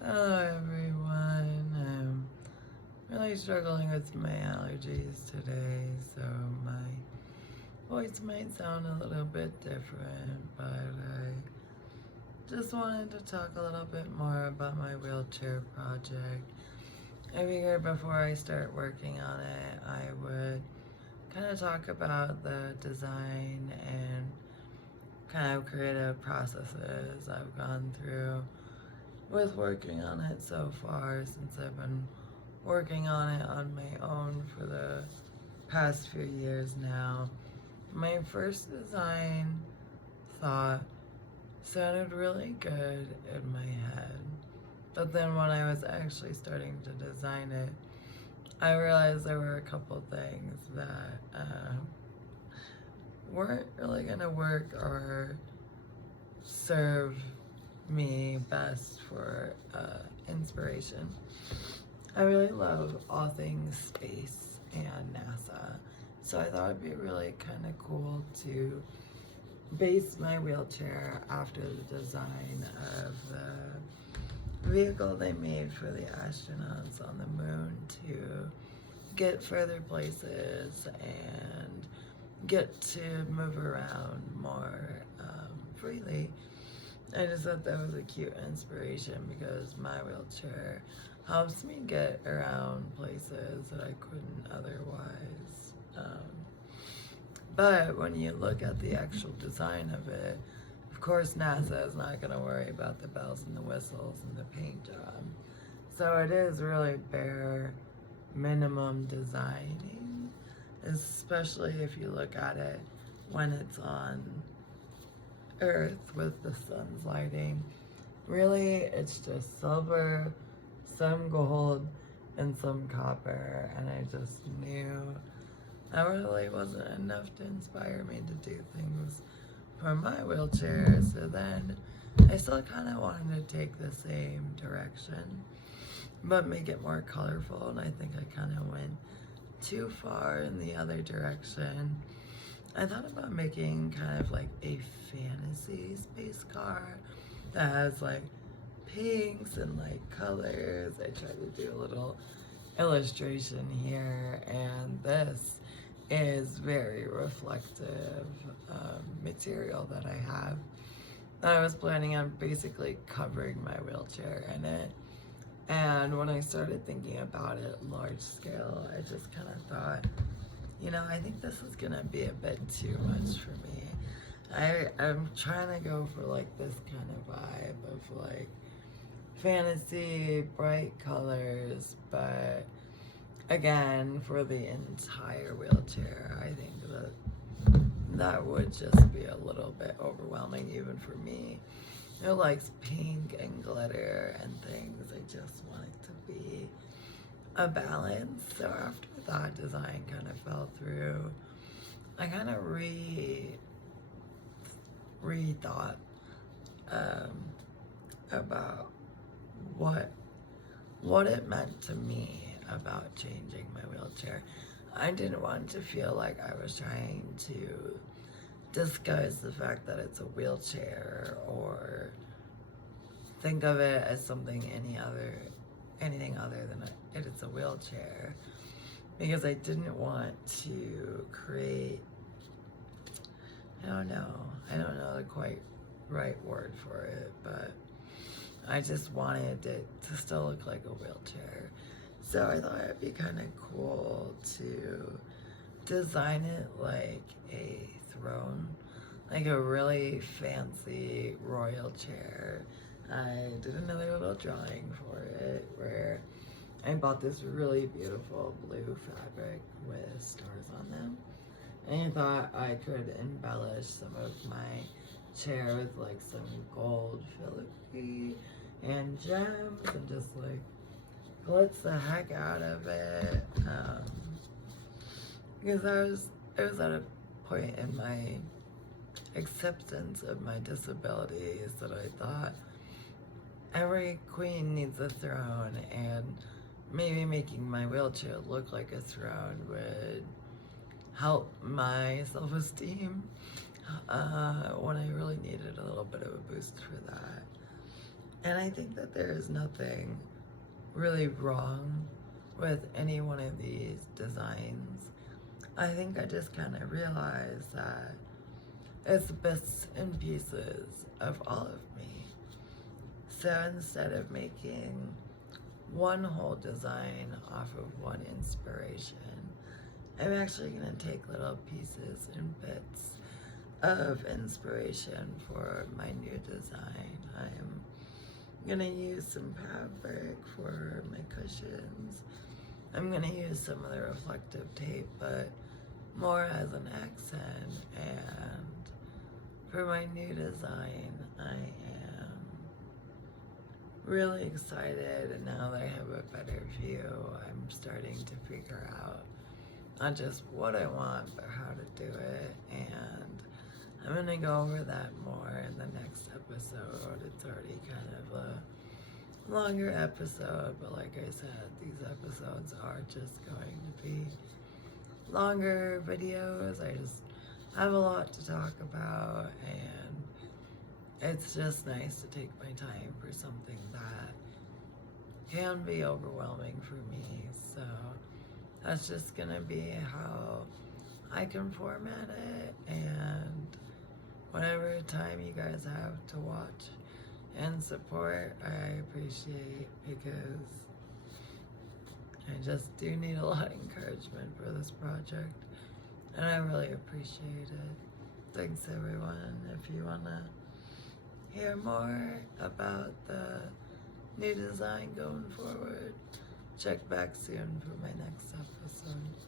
Hello everyone. I'm really struggling with my allergies today, so my voice might sound a little bit different, but I just wanted to talk a little bit more about my wheelchair project. I figured before I start working on it, I would kind of talk about the design and kind of creative processes I've gone through with working on it so far, since I've been working on it on my own for the past few years now. My first design thought sounded really good in my head, but then when I was actually starting to design it, I realized there were a couple things that weren't really gonna work or serve me best for inspiration. I really love all things space and NASA, so I thought it'd be really kind of cool to base my wheelchair after the design of the vehicle they made for the astronauts on the moon to get further places and get to move around more freely. I just thought that was a cute inspiration because my wheelchair helps me get around places that I couldn't otherwise. But when you look at the actual design of it, of course NASA is not going to worry about the bells and the whistles and the paint job. So it is really bare minimum designing, especially if you look at it when it's on Earth with the sun's lighting. Really, it's just silver, some gold, and some copper, and I just knew that really wasn't enough to inspire me to do things for my wheelchair. So then I still kind of wanted to take the same direction, but make it more colorful, and I think I kind of went too far in the other direction. I thought about making kind of like a fantasy space car that has like pinks and like colors. I tried to do a little illustration here, and this is very reflective material that I have. I was planning on basically covering my wheelchair in it, and when I started thinking about it large scale, I just kind of thought, I think this is gonna be a bit too much for me. I'm trying to go for like this kind of vibe of like fantasy, bright colors, but again, for the entire wheelchair, I think that would just be a little bit overwhelming even for me. Who likes pink and glitter and things. I just want it to be a balance. So after that design kind of fell through, I kind of rethought about what it meant to me about changing my wheelchair. I didn't want to feel like I was trying to disguise the fact that it's a wheelchair or think of it as anything other than it's a wheelchair, because I didn't want to create, I don't know the quite right word for it, but I just wanted it to still look like a wheelchair. So I thought it'd be kind of cool to design it like a throne, like a really fancy royal chair. I did another little drawing for it where I bought this really beautiful blue fabric with stars on them. And I thought I could embellish some of my chair with like some gold filigree and gems and just like glitz the heck out of it. Because I was at a point in my acceptance of my disabilities that I thought every queen needs a throne, and maybe making my wheelchair look like a throne would help my self-esteem when I really needed a little bit of a boost for that. And I think that there is nothing really wrong with any one of these designs. I think I just kind of realized that it's bits and pieces of all of me. So instead of making one whole design off of one inspiration, I'm actually going to take little pieces and bits of inspiration for my new design. I'm going to use some fabric for my cushions. I'm going to use some of the reflective tape, but more as an accent. And for my new design, I am really excited, and now that I have a better view, I'm starting to figure out not just what I want, but how to do it. And I'm gonna go over that more in the next episode. It's already kind of a longer episode, but like I said, these episodes are just going to be longer videos. I just have a lot to talk about, and it's just nice to take my time for something that can be overwhelming for me. So that's just gonna be how I can format it, and whatever time you guys have to watch and support, I appreciate, because I just do need a lot of encouragement for this project, and I really appreciate it. Thanks everyone. If you wanna hear more about the new design going forward, check back soon for my next episode.